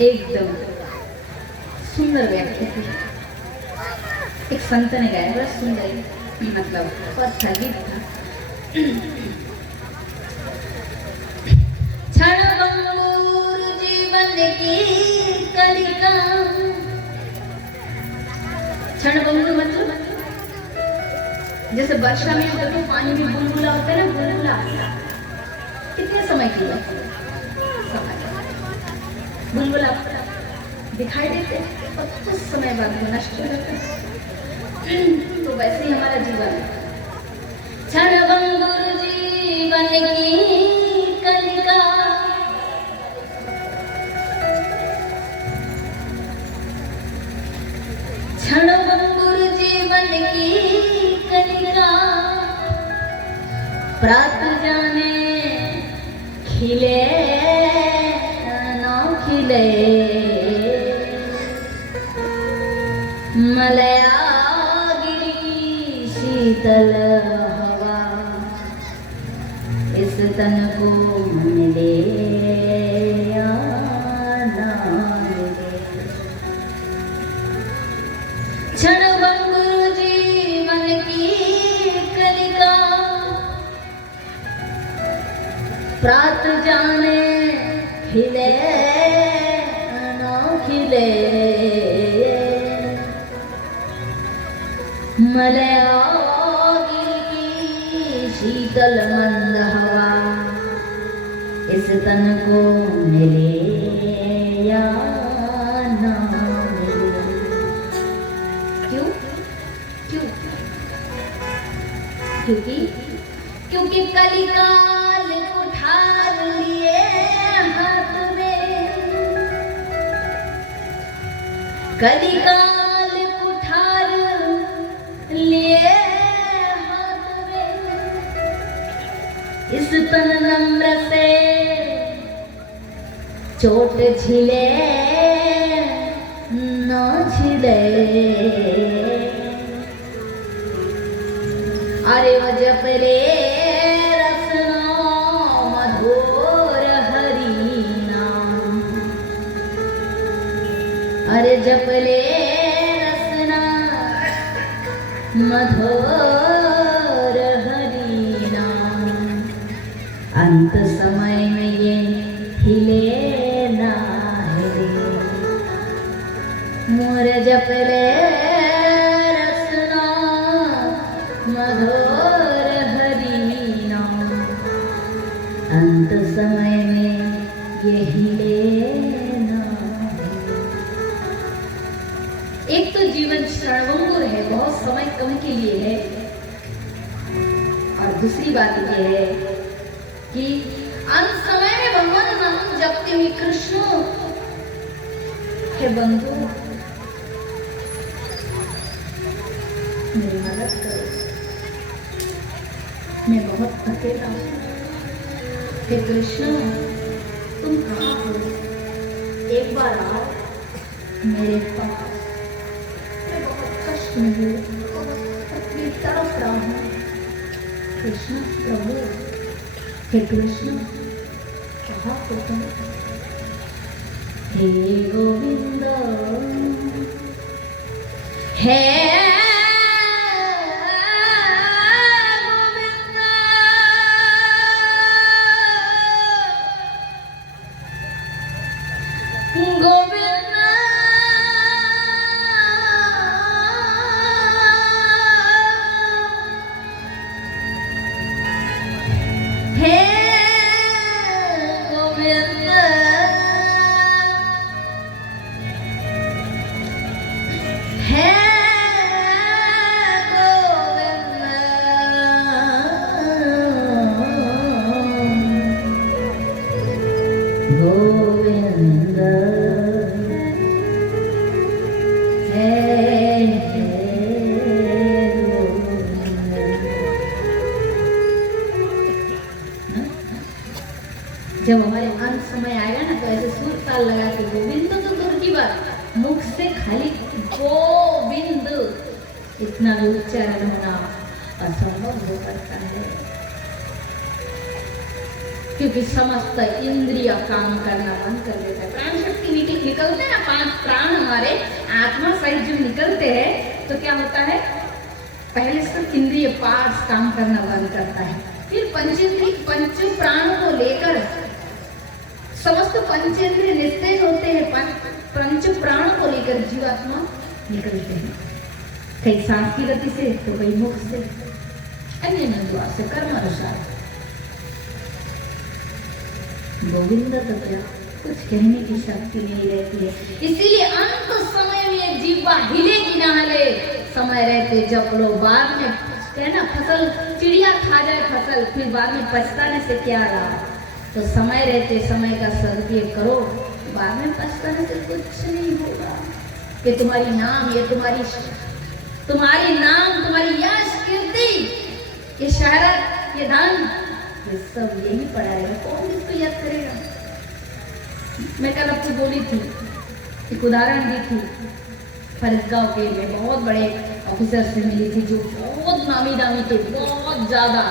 एकदम सुंदर व्याख्या थी। एक संत ने गाया, बड़ा सुंदर, मतलब बहुत गीत था। क्षणभंगुर जीवन की कलिका। क्षणभंगुर मतलब जैसे वर्षा में देखो पानी में बुलबुला होता है ना, बुलबुला कितने समय की है, बुलबुला दिखाई देते और कुछ समय बाद वो नष्ट हो जाता है। तो वैसे ही हमारा जीवन है। क्षणभंगुर जीवन की कलिका, क्षणभंगुर जीवन की कलिका, प्रात जाने खिले न खिले, मलयागिरी शीतल हवा, इस तन को मिले या ना मिले। क्षणभंगुर जीवन की कलिका, प्रात जाने खिले न खिले, मलयागिरी की शीतल मंद हवा, इस तन को मिले या ना मिले। क्यों क्यों? क्योंकि कलिकाल उठार लिए हाथ में, कलिकाल उठार लिए हाथ में, इस तन नम्र से चोट छिले न छिले। अरे वो जपले रसना मधुर हरि नाम, अरे जपले रसना मधुर हरि नाम, अंत समय में ये हिले ना हिले। मोर जपले रसना मधुर हरि नाम, अंत समय में ये हिले ना हिले। एक तो जीवन क्षणभंगुर है, बहुत समय कम के लिए है, और दूसरी बात यह है कि अंत समय में भगवान नाम जपते हुए कृष्ण हे बंधु मेरी मदद करो, मैं बहुत अकेला हूँ। हे कृष्ण तुम कहाँ हो? एक बार आओ मेरे पास, मैं बहुत कष्ट में हूँ, अपनी तरफ रहा हूँ। कृष्ण प्रभु, हे कृष्ण कहाँ हो तुम? हे गोविंद, हे जब हमारे अंत समय आएगा ना, तो ऐसे सुर ताल लगा के गोविंद तो दूर की बात, मुख से खाली गोविंद इतना भी उच्चारण होना असंभव हो पड़ता है, क्योंकि समस्त इंद्रिय काम करना बंद कर देता है। प्राण शक्ति निकलते हैं ना 5 प्राण हमारे आत्मा सहित जो निकलते हैं, तो क्या होता है, पहले सब इंद्रिय पार्ट्स काम करना बंद करता है, फिर पंच प्राणों को लेकर समस्त पंचेंद्रिय निस्तेज होते हैं, पंच प्राणों को लेकर जीवात्मा निकलते हैं, कई सांस की गति से तो कई मुख से, अन्य द्वार से, कर्म अनुसार। गोविंद तो क्या कुछ कहने की शक्ति नहीं रहती है, इसीलिए अंत समय में जीवा हिले कि ना हिले, समय रहते जब लो, बाद में कहना फसल चिड़िया खा जाए फसल, फिर बाद में पछताने से क्या रहा। तो समय रहते समय का सदुपयोग करो, बाद में पछताने से कुछ नहीं होगा। ये तुम्हारी नाम, ये तुम्हारी नाम, तुम्हारी यश कीर्ति, ये शहरत, ये धन, ये सब यही पड़ा रहेगा, कौन इसको याद करेगा। मैं कल आपको बोली थी, एक उदाहरण दी थी, फरिसगांव के में बहुत बड़े ऑफिसर से मिली थी जो बहुत नामी दामी थे, बहुत ज्यादा,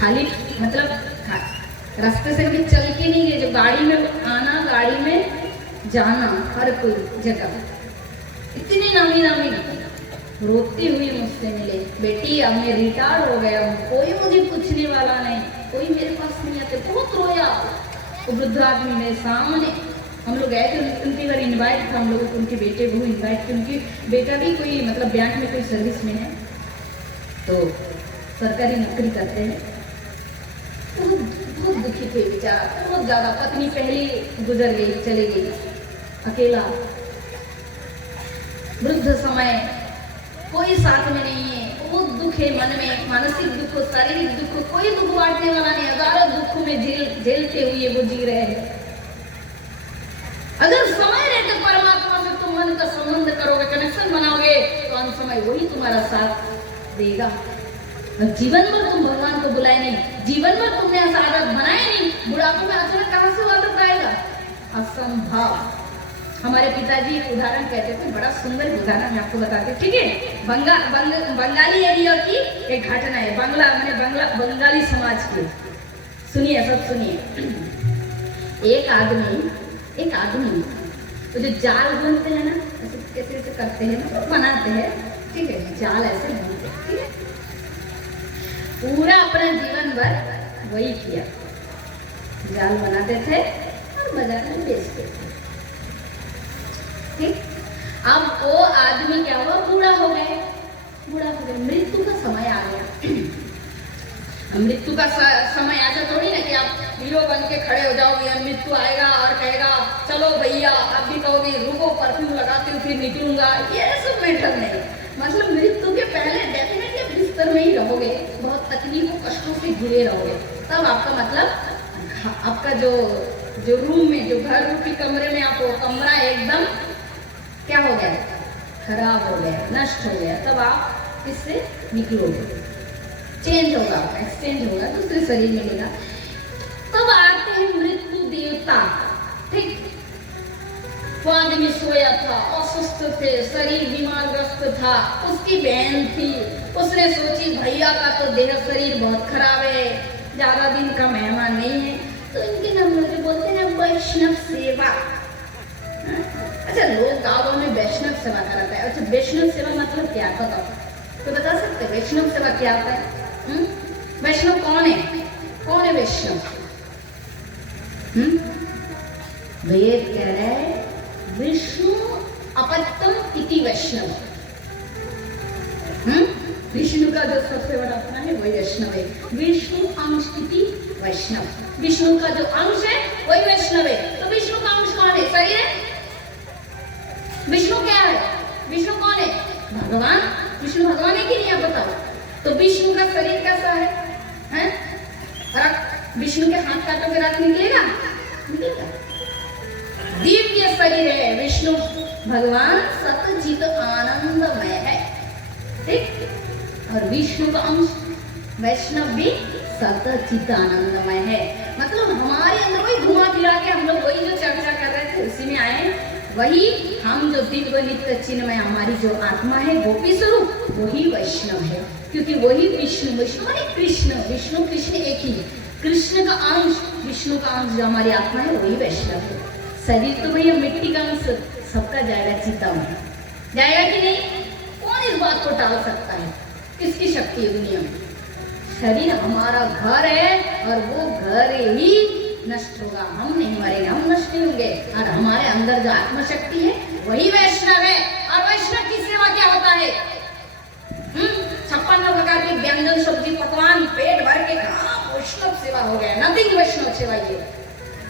खाली मतलब रास्ते से भी चल के नहीं गए, जो गाड़ी में आना, गाड़ी में जाना, हर कोई जगह इतनी नामी दामी, रोती हुई मुझसे मिले, बेटी अब मैं रिटायर हो गया हूँ, कोई मुझे पूछने वाला नहीं, कोई मेरे पास नहीं आते, बहुत रोया। वो वृद्ध आदमी मेरे सामने, हम लोग गए थे, उनकी बार इन्वाइट था, हम लोगों को उनके बेटे को इन्वाइट थे, उनकी बेटा भी कोई मतलब बैंक में कोई सर्विस में है, तो सरकारी नौकरी करते हैं। बहुत दुखी थे बेचारा, बहुत ज्यादा, पत्नी पहले गुजर गई, चली गई, अकेला, वृद्ध समय, कोई साथ में नहीं है, बहुत दुख है मन में, मानसिक दुख, शारीरिक दुख, कोई दुख बांटने वाला नहीं, हजारों दुखों में झेलते हुए वो जी रहे हैं। अगर समय रहते परमात्मा से तुम मन का संबंध करोगे, कनेक्शन बनाओगे, तो अंत समय वही तुम्हारा साथ देगा। जीवन भर तुम भगवान को बुलाए नहीं, जीवन भर तुमने ऐसा आदत बनाए नहीं, बुढ़ापे में अचानक कहां से आदत आएगा, असंभव। हमारे पिताजी एक उदाहरण कहते थे, बड़ा सुंदर उदाहरण मैं आपको बताती हूँ, ठीक है। बंगाली एरिया की एक घटना है, बंगाली समाज की, सुनिए, सब सुनिए। एक आदमी तो जो जाल बुनते हैं ना, ऐसे कैसे करते हैं, मतलब बनाते हैं, ठीक है, जाल ऐसे बनते हैं, ठीक है, पूरा अपना जीवन भर वही किया, जाल बनाते थे और बाजार में बेचते थे, ठीक। अब वो आदमी क्या हुआ, बूढ़ा हो गए, मृत्यु का समय आ गया। मृत्यु का समय ऐसा थोड़ी ना कि आप हीरो बन के खड़े हो जाओगे, मृत्यु आएगा और कहेगा चलो भैया, आप भी कहोगे रुको परफ्यूम लगाती हूँ फिर निकलूंगा, ये सब मैटर नहीं। मतलब मृत्यु के पहले डेफिनेटली आप बिस्तर में ही रहोगे, बहुत तकलीफों कष्टों से घिरे रहोगे, तब आपका मतलब आपका जो रूम में, जो घर रूपी कमरे में आप, वो कमरा एकदम क्या हो गया, खराब हो गया, नष्ट हो गया, तब आप इससे निकलोगे, चेंज होगा, एक्सचेंज होगा, दूसरे शरीर मिलेगा। तब आते हैं मृत्यु देवता, ठीक। वो आदमी सोया था, अस्वस्थ थे, शरीर बीमारग्रस्त था, उसकी बहन थी, उसने सोची भैया का तो देह शरीर बहुत खराब है, ज्यादा दिन का मेहमान नहीं है, तो इनके नाम मुझे बोलते हैं वैष्णव सेवा। अच्छा, लोग गाँव में वैष्णव सेवा कराता है। अच्छा, वैष्णव सेवा मतलब क्या, बताओ तो बता सकते, वैष्णव सेवा क्या होता है? वैष्णव कौन है वैष्णव? वेद कह रहा है विष्णु अपत्यम इति वैष्णव। विष्णु का जो सबसे बड़ा अपना है वही वैष्णव है। विष्णु अंश इति वैष्णव, विष्णु का जो अंश है वही वैष्णव है। तो विष्णु का अंश कौन है? शरीर है। विष्णु क्या है? विष्णु कौन है? भगवान। विष्णु भगवान है कि नहीं, आप बताओ। तो विष्णु का शरीर कैसा है? विष्णु के हाथ काटो के रात निकलेगा? दिव्य शरीर है विष्णु भगवान, सतचित आनंदमय है, ठीक। और विष्णु का अंश वैष्णव भी सतचित आनंदमय है। मतलब हमारे अंदर वही घुमा फिरा के हम लोग वही जो चर्चा कर रहे थे उसी में आए। वही हम जो दिव्य नित्य चिन्मय हमारी जो आत्मा है गोपी स्वरूप, वही वैष्णव है। क्योंकि वही विष्णु, विष्णु माने कृष्ण, विष्णु कृष्ण एक ही। कृष्ण का अंश, विष्णु का अंश जो हमारी आत्मा है वही वैष्णव है। शरीर तो भैया मिट्टी का अंश सबका जाएगा, चिता में जाएगा कि नहीं? कौन इस बात को टाल सकता है? किसकी शक्ति है दुनिया में? शरीर हमारा घर है और वो घर ही नष्ट होगा, हम नहीं मरेंगे, हम नष्ट नहीं होंगे। और हमारे अंदर जो आत्मशक्ति है वही वैष्णव है। और वैष्णव की सेवा क्या होता है? 56 प्रकार के व्यंजन सब्जी पकवान पेट भर के खा, वैष्णव सेवा हो गया। नथिंग वैष्णव सेवा ये।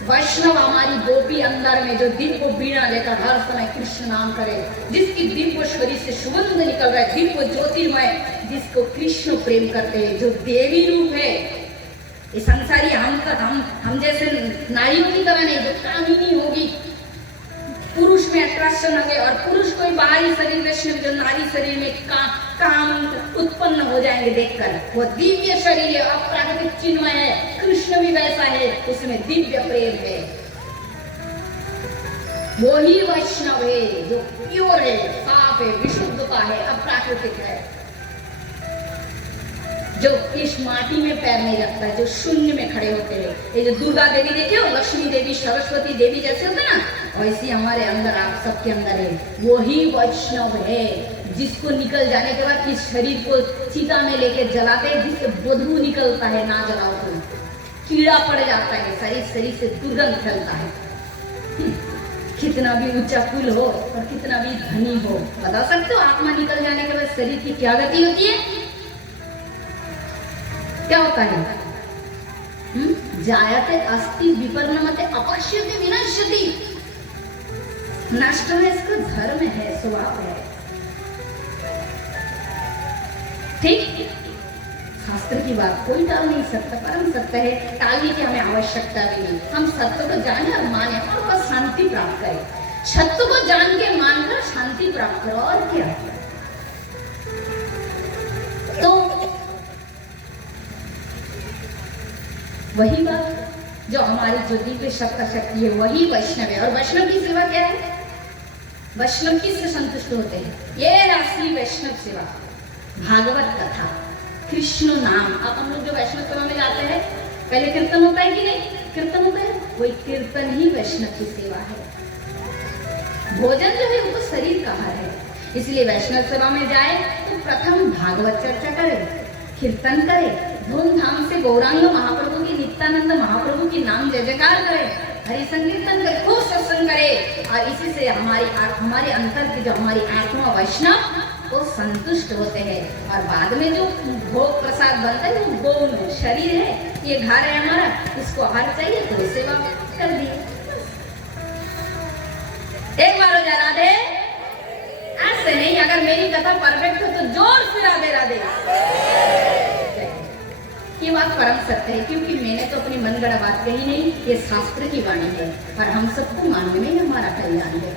वैष्णव हमारी गोपी अंदर में जो दिव्य बीड़ा लेकर हर समय कृष्ण नाम करे, जिसकी दिव्य शरीर से सुगंध निकल रहा है, दिव्य ज्योतिर्मय, जिसको कृष्ण प्रेम करते हैं, जो देवी रूप है। ये संसारी हम जैसे नारियों की तरह नहीं, जो कामिनी होगी, पुरुष में अट्रैक्शन होंगे, और पुरुष कोई बाहरी शरीर वैष्णव जो नारी शरीर में काम उत्पन्न हो जाएंगे देखकर। वो दिव्य शरीर है, अप्राकृतिक चिन्मय है। कृष्ण भी वैसा है, उसमें दिव्य प्रेम है। वही वैष्णव है जो प्योर है, साफ है, विशुद्धता है, अप्राकृतिक है, जो इस माटी में पैर नहीं रखता है, जो शून्य में खड़े होते हैं। ये जो दुर्गा देवी देखे हो, लक्ष्मी देवी, सरस्वती देवी जैसे होते हैं ना, वैसे हमारे अंदर, आप सबके अंदर है। वही वैष्णव है जिसको निकल जाने के बाद इस शरीर को चिता में लेके जलाते हैं, जिससे बदबू निकलता है, ना जलाओ तो कीड़ा पड़ जाता है, शरीर से दुर्गंध फैलता है। कितना भी ऊंचा कुल हो और कितना भी धनी हो, बता सकते हो आत्मा निकल जाने के बाद शरीर की क्या गति होती है? क्या होता है? जायते अस्ति विपर्णमते अपश्यते विनश्यति। नष्ट है, इसका धर्म है, स्वभाव है। ठीक? शास्त्र की बात कोई टाल नहीं सकता, परम सत्य है, टालने की हमें आवश्यकता भी नहीं। हम सत्य को जाने और माने और बस शांति प्राप्त करें। सत्य को जान के मानकर शांति प्राप्त करो, और क्या। तो वही बात जो हमारी जो दिव्य शक्ति है वही वैष्णव है। और वैष्णव की सेवा क्या है? वैष्णव किससे संतुष्ट होते हैं? ये राष्ट्रीय वैष्णव सेवा, भागवत कथा, कृष्ण नाम। अब हम लोग जो वैष्णव सेवा में जाते हैं, पहले कीर्तन होता है कि नहीं? कीर्तन होता है, वही कीर्तन ही वैष्णव की सेवा है। भोजन जो है वो तो शरीर का आहार है, इसलिए वैष्णव सेवा में जाए तो प्रथम भागवत चर्चा करे, कीर्तन करे, धूमधाम से गौरांग महाप्रभु की, नित्यानंद महाप्रभु की नाम जय जयकार करे, हरि संकीर्तन करे, खूब सत्संग करे। और इसी से हमारे अंतर की जो हमारी आत्मा वैष्णव वो संतुष्ट होते हैं। और बाद में जो भोग प्रसाद बनता है वो गौण शरीर है, ये घर है हमारा, इसको आहार चाहिए तो सेवा कर दिए। एक बार हो जा राधे, ऐसे नहीं। अगर मेरी कथा परफेक्ट हो तो जोर से राधे राधे। ये बात परम सत्य है, क्योंकि मैंने तो अपनी मनगढ़ा बात कही नहीं, ये शास्त्र की वाणी है और हम सबको मानने में हमारा कल्याण है।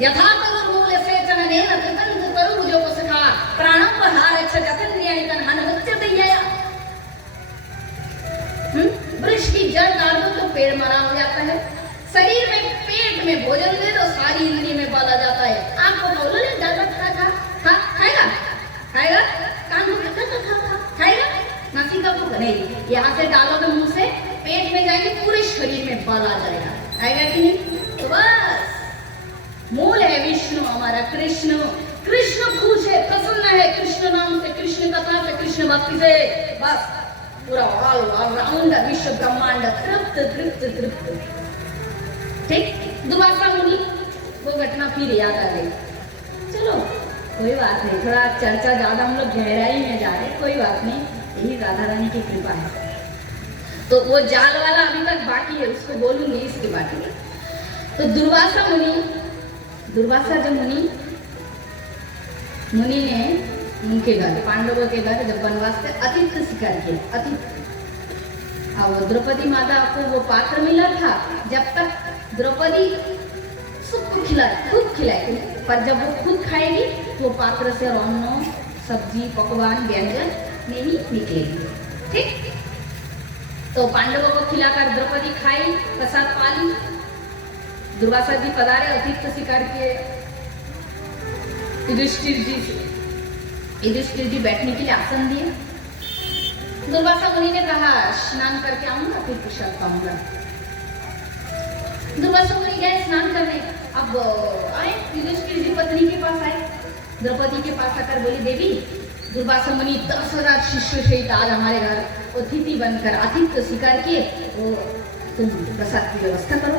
यथा तनु मूल से चनने नतन करू जो को सखा प्राणों पर हार अच्छा जतन न्याय तन हन बच्चे दैया। वृक्ष की जड़ काट दो तो पेड़ मरा हो जाता है। शरीर में पेट में भोजन दे तो सारी इंद्रिय में बाला जाता है। आपको बोलो ले दादा खा खाएगा खाएगा, कान को खा खाएगा, नासिका को नहीं, यहाँ से डालोगे मुंह से, पेट में जाएंगे, पूरे शरीर में बल आ जाएगा। आएगा कि नहीं? तो बस मूल है विष्णु हमारा, कृष्ण। कृष्ण खुश है, प्रसन्न है कृष्ण नाम से, कृष्ण कथा से, कृष्ण भक्ति से। बस पूरा ऑलराउंड विश्व ब्रह्मांड तृप्त तृप्त तृप्त। ठीक? दुर्वासा मुनि वो घटना फिर याद आ गई। चलो कोई बात नहीं, थोड़ा चर्चा ज्यादा हम लोग गहराई में जा रहे, कोई बात नहीं, यही राधा रानी की कृपा है। तो वो जाल वाला अभी तक बाकी है, उसको बोलूंगी इसके बाकी। तो दुर्वासा जो मुनि ने उनके घर, पांडवों के घर जब वनवास से आतिथ्य स्वीकार किया, आतिथ्य। और द्रौपदी माता को वो पात्र मिला था, जब तक द्रौपदी सबको खिलाए, खुद खिलाए, पर जब वो खुद खाएगी तो पात्र से अन्न सब्जी पकवान व्यंजन नहीं निकलेगी। ठीक? तो पांडवों को खिलाकर द्रौपदी खाई, प्रसाद पाली। दुर्वासा जी पधारे, आतिथ्य स्वीकार किए। युधिष्ठिर जी बैठने के लिए आसन दिए। दुर्वासा मुनि ने कहा स्नान करके आऊंगा फिर प्रसाद पाऊंगा। दुर्वासा मुनि गए स्नान करने। अब आए युधिष्ठिर जी पत्नी के पास आए, द्रौपदी के पास आकर बोली देवी दुर्वासा मुनि 10,000 शिष्य सहित आज हमारे घर अतिथि बनकर आतिथ्य स्वीकार किए, वो तुम प्रसाद की व्यवस्था करो।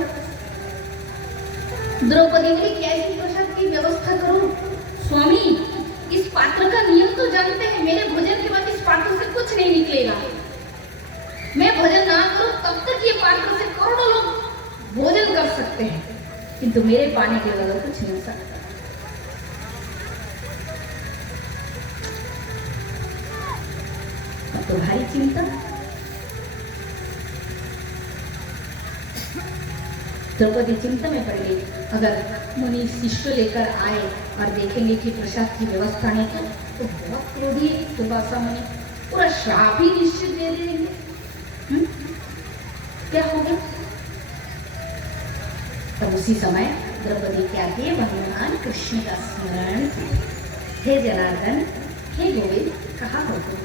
द्रौपदी बोली कैसी प्रसाद की व्यवस्था करो? स्वामी इस पात्र का नियम तो जानते हैं, मेरे भोजन के बाद इस पात्र से कुछ नहीं निकलेगा। मैं भोजन ना करूं तब तक ये पात्र से करोड़ों लोग भोजन कर सकते हैं, किंतु मेरे पानी के बगैर कुछ नहीं हो सकता। अब तो भारी चिंता। द्रौपदी चिंता में पड़ गई। अगर मुनि शिष्य लेकर आए और देखेंगे कि प्रसाद की व्यवस्था नहीं तो बहुत क्रोधी दुर्वासा मुनि पूरा श्राप ही निश्चित दे देंगे। क्या होगा? तब उसी समय द्रौपदी क्या किए, भगवान कृष्ण का स्मरण किए। हे जनार्दन, हे गोविंद, कहाँ हो तुम?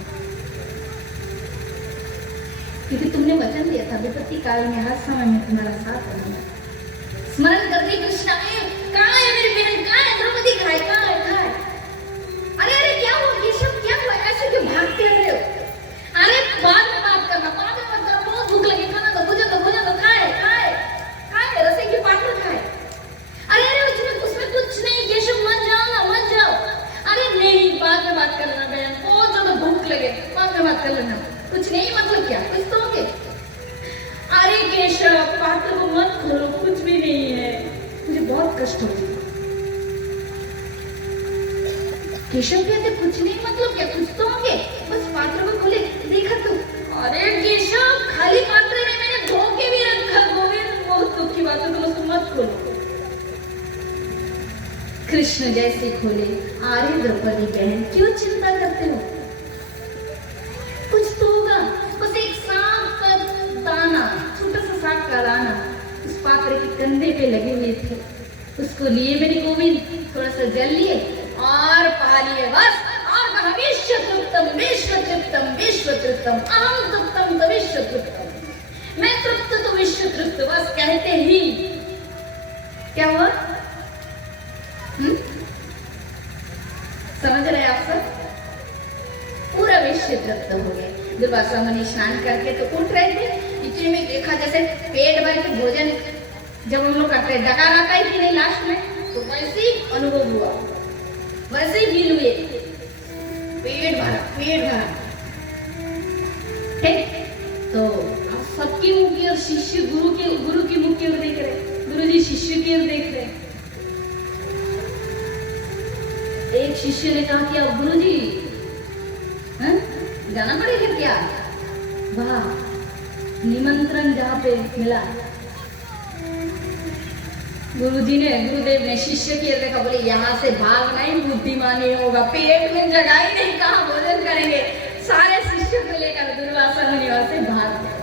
क्योंकि तुमने वचन दिया था विपत्ति काल में हर समय में तुम्हारा साथ रहूंगा। स्मरण करते कृष्ण आए, कहाँ है मेरी बहन, कहाँ है द्रौपदी, खाए कहाँ है, कहाँ है? अरे अरे क्या हुआ, ये सब क्या हुआ, ऐसे क्यों भागते रहे हो? अरे बाद में बात करना, बाद में मत करो, बहुत भूख लगी, खाना दो, भोजन दो, भोजन दो, खाए खाए खाए, रसोई की पात्र खाए। अरे अरे उसमें कुछ नहीं, ये सब मत जाओ ना, मत जाओ। अरे नहीं, बाद में बात कर लेना बहन, बहुत ज्यादा भूख लगे, बाद में बात कर लेना। कुछ नहीं मतलब क्या, कुछ तो होगे। अरे केशव पात्र को मत खोलो, कुछ भी नहीं है, मुझे बहुत कष्ट हो रही। केशव कहते कुछ नहीं मतलब क्या, कुछ तो होंगे, बस पात्र को खोले, देखा तो। अरे केशव खाली पात्र ने मैंने धो के भी रखा, गोविंद बहुत दुख की बात है, तुम उसको मत खोलो। कृष्ण जैसे खोले, अरे द्रौपदी बहन क्यों चिंता करते हो, कुछ तो होगा, बस एक सांप का दाना, छोटा सा सांप का दाना उस पात्र के कंधे पे लगे हुए थे, उसको लिए मेरे गोविंद, थोड़ा सा जल लिए और पा लिए बस। और कहा विश्व तृप्तम विश्व तृप्तम विश्व तृप्तम अहम तृप्तम तो विश्व तृप्तम, मैं तृप्त तो विश्व तृप्त, बस कहते ही क्या हुआ? समझ रहे आप सब? पूरा विश्व तृप्त हो गया। दुर्वासा मुनि स्नान करके तो उठ रहे थे, इतने में देखा जैसे पेट भर के भोजन जब हम लोग करते हैं डकार आता है कि नहीं लास्ट में, तो वैसे ही अनुभव हुआ, वैसे ही फील हुए, पेट भरा पेट भरा। ठीक, तो सबकी मुख की और शिष्य गुरु की मुख की ओर देख रहे, गुरु जी शिष्य की ओर देख रहे। एक शिष्य ने कहा कि अब गुरु जी जाना पड़ेगा क्या? वाह, निमंत्रण जहाँ पे मिला। गुरुदेव ने शिष्य की देखा, बोले यहाँ से भागना ही बुद्धिमानी होगा, पेट में जगह ही नहीं, कहाँ भोजन करेंगे। सारे शिष्यों को लेकर दुर्वासा मुनि वहां से भाग गए।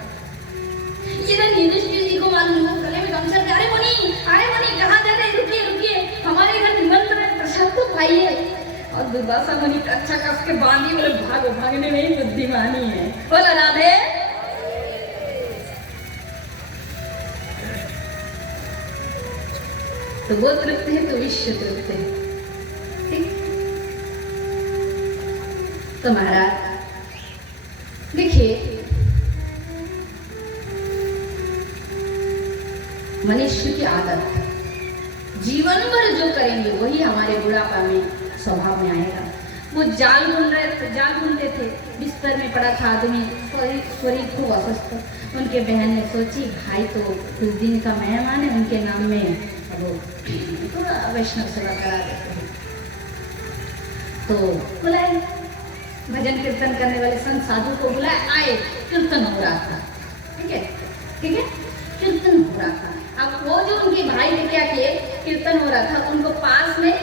इधर युधिष्ठिर जी को मालूम हुआ, गले में गमछा, अरे मुनि कहाँ जा रहे, रुकिए रुकिए, हमारे घर निमंत्रण प्रसाद तो पाइए। और दुर्वासा मुनि कच्छा कस के बांधी, बोले भागो, भागने में ही बुद्धिमानी है। बोला राधे। तो वो तृप्त है तो विश्व तृप्त है। ठीक, तो महाराज देखिए, मनुष्य की आदत जीवन भर जो करेंगे वही हमारे बुढ़ापा में स्वभाव में आएगा। वो जाल ढूंढते थे, बिस्तर में पड़ा था आदमी, शरीर खूब अस्वस्थ। उनके बहन ने सोची भाई तो कुछ दिन का मेहमान है, उनके नाम में वो थोड़ा वैष्णव सेवा करा देते हैं। तो बुलाए, भजन कीर्तन करने वाले संत साधु को बुलाए, आए, कीर्तन हो रहा था। ठीक है, कीर्तन हो रहा था। अब वो जो उनके भाई ने क्या किए, कीर्तन हो रहा था, उनको पास में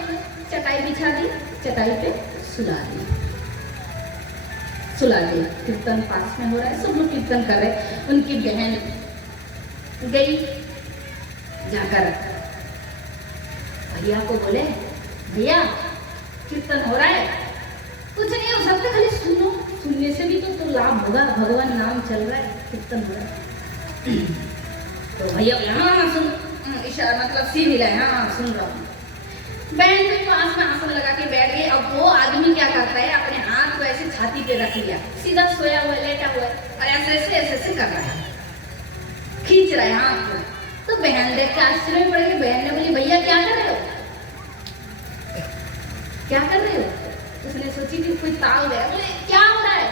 चटाई बिछा दी, चटाई पे सुला दिया। कीर्तन पास में हो रहा है, सब लोग कीर्तन कर रहे। उनकी बहन गई, जाकर भैया को बोले, भैया कीर्तन हो रहा है, कुछ नहीं हो सकता, खाली सुनो। सुनने से भी तो लाभ होगा, भगवान नाम चल रहा है, कीर्तन हो रहा है। तो भैया हाँ सुन, इशारा मतलब सीन हिलाए, हाँ सुन रहा हूँ। बहन के पास में आसन लगा के बैठ गए। अब वो आदमी क्या करता है, अपने हाथ को ऐसे छाती पे रख लिया, सीधा सोया हुआ लेटा हुआ और ऐसे कर रहा है, खींच रहा है हाथ को। तो बहन देख के आश्चर्य में पड़ गई। बहन ने बोली भैया क्या कर रहे हो, क्या कर रहे हो? उसने सोची कि कोई ताल गया। बोले क्या हो रहा है,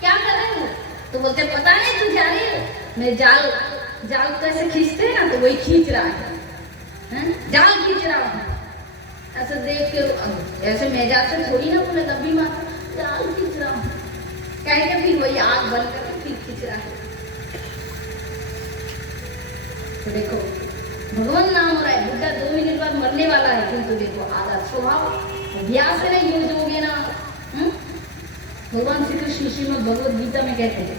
क्या कर रहे हो? तो बोलते पता नहीं तू जा रही हो, मैं जाल को ऐसे खींचते हैं ना, तो वही खींच रहा है, जाल खींच रहा हूँ। ऐसे देख के ऐसे मेजाज से थोड़ी ना बोले, तब भी माता जाल खींच रहा हूँ कह के फिर वही आग बंद करके फिर खींच रहा है। तो देखो भगवान नाम हो रहा है, बुद्धा 2 मिनट बाद मरने वाला है, किंतु देखो आदत स्वभाव अभ्यास है ना, यूज हो गया ना। भगवान श्री कृष्ण श्रीमद् भगवद गीता में कहते हैं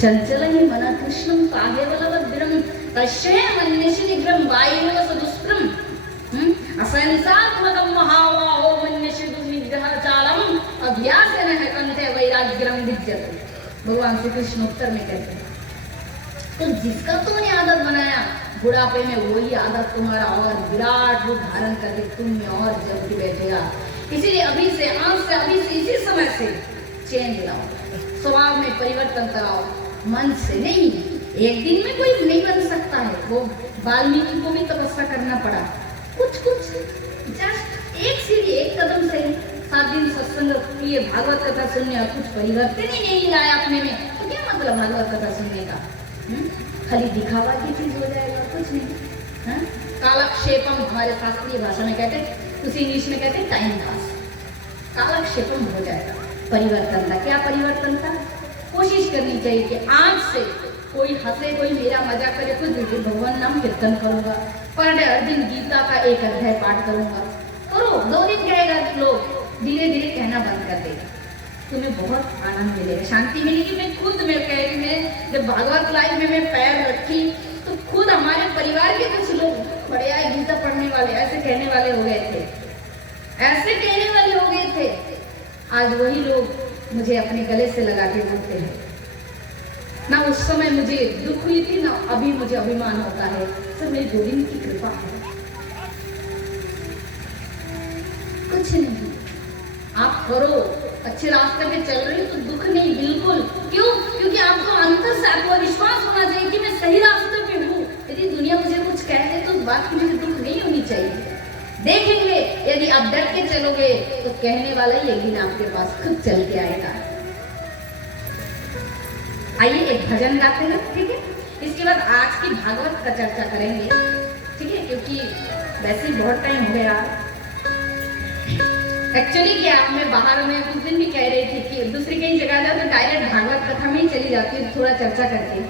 चंचल ही मना कृष्णम कागे बलवद्रम तस्य मन्यसि निग्रम वायुव सदुष्क्रम असंसात्मकम महावाहो मन्यसि दुर्निग्रह चालम अभ्यासेन हकन्ते वैराग्यम विद्यते। भगवान श्री कृष्ण उत्तर में कहते हैं तो जिसका तुमने आदत बनाया, बुढ़ापे में वही आदत तुम्हारा और विराट रूप धारण करके तुम में और जम के बैठेगा। इसीलिए अभी से इसी समय से चेंज लाओ, स्वभाव में परिवर्तन कराओ, मन से नहीं। एक दिन में कोई नहीं बन सकता है, वो वाल्मीकि को भी तपस्या करना पड़ा, कुछ जस्ट एक सीढ़ी एक कदम से 7 दिन सत्संग किए, भागवत कथा सुनने और कुछ परिवर्तन ही नहीं लाया अपने में, तो क्या मतलब भागवत कथा सुनने का? खाली दिखावा की चीज हो जाएगा, कुछ नहीं। कालक्षेपम हमारे शास्त्रीय भाषा में कहते हैं, उसी इंग्लिश में कहते हैं टाइम पास, कालक्षेपम हो जाएगा। परिवर्तन था, क्या परिवर्तन था? कोशिश करनी चाहिए कि आज से कोई हंसे, कोई मेरा मजाक करे, कुछ भी, भगवान नाम कीर्तन करूंगा, पर डे हर दिन गीता का 1 अध्याय पाठ करूंगा। करो, 2 दिन कहेगा लोग, धीरे धीरे कहना बंद कर देगा, तुम्हें बहुत आनंद मिलेगा, शांति मिलेगी। मैं खुद में कह रही, मैं जब भागवत लाइव में मैं पैर रखी तो खुद हमारे परिवार के कुछ लोग बड़े आए गीता पढ़ने वाले, ऐसे कहने वाले हो गए थे, ऐसे कहने वाले हो गए थे। आज वही लोग मुझे अपने गले से लगा के बोलते हैं। ना उस समय मुझे दुख हुई थी, ना अभी मुझे अभिमान होता है, सब मेरी गोविंद की कृपा है, कुछ नहीं। आप करो, अच्छे रास्ते पे चल रही हो तो दुख नहीं, बिल्कुल। क्यों? क्योंकि आपको अंतर से आपको विश्वास होना चाहिए कि मैं सही रास्ते पे हूँ। यदि दुनिया मुझे कुछ कह दे तो बात की मुझे दुख नहीं होनी चाहिए। देखेंगे, यदि आप डर के चलोगे तो कहने वाला ही एक दिन आपके पास खुद चल के आएगा। आइए एक भजन गाते हैं, ठीक है? इसके बाद आज की भागवत का चर्चा करेंगे, ठीक है? क्योंकि वैसे ही बहुत टाइम हो गया। एक्चुअली क्या, मैं बाहर में कुछ दिन भी कह रही थी कि दूसरी कहीं जगह जाओ तो डायरेक्ट भागवत कथा में ही चली जाती है, थोड़ा चर्चा करके।